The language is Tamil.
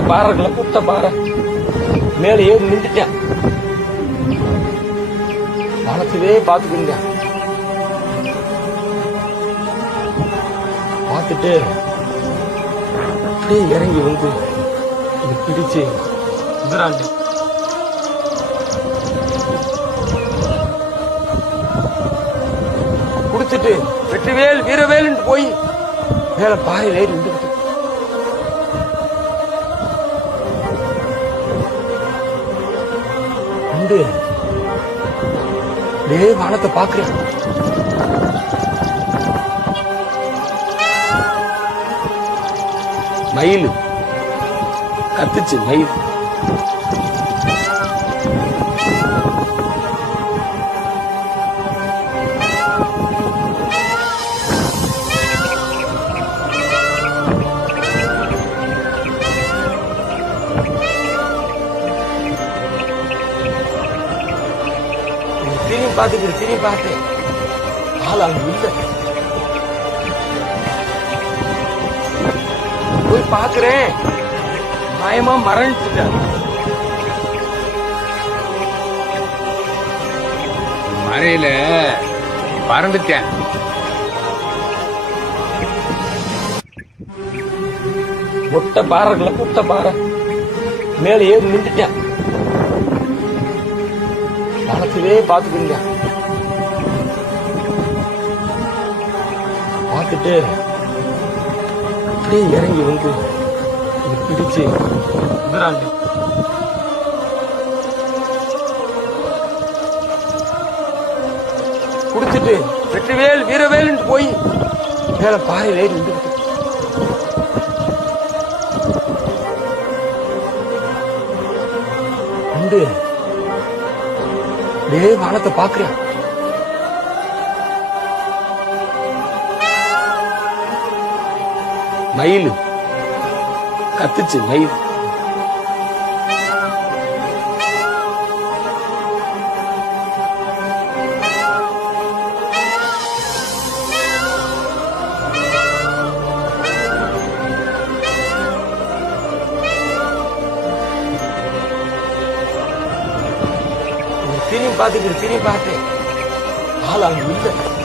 முட்டை பாறை மேல ஏறி நின்றுட்டேன். வானத்திலே பாத்துக்கிங்க. பார்த்துட்டு அப்படியே இறங்கி வந்து இது பிடிச்சு குதிராண்டி குடிச்சிட்டு வெற்றிவேல் வீரவேல் போய் மேல பாறையில் ஏறி நின்றுக்கிட்டு அப்படியே வானத்தை பாக்குறேன். மயில் கத்துச்சு. மயில் திரும்பி பார்த்தேன். ஆள் அங்க இல்ல. போய் பாக்குறேன். மாயமா மறைஞ்சிட்டார். மறையில பறந்துட்டேன். முட்டை பாறை மேல ஏறி நின்றுட்டேன். வானத்திலே பாத்துக்கிங்க. பார்த்துட்டு அப்படியே இறங்கி வந்து இது பிடிச்சு குதிராண்டி குடிச்சிட்டு வெற்றிவேல் வீரவேல் போய் மேல பாறையில் ஏறி நின்றுக்கிட்டு அப்படியே வானத்தை பாக்குறேன். மயில் கத்துச்சு. மயில் திரும்பி பார்த்தேன். ஆள் அங்க இல்ல.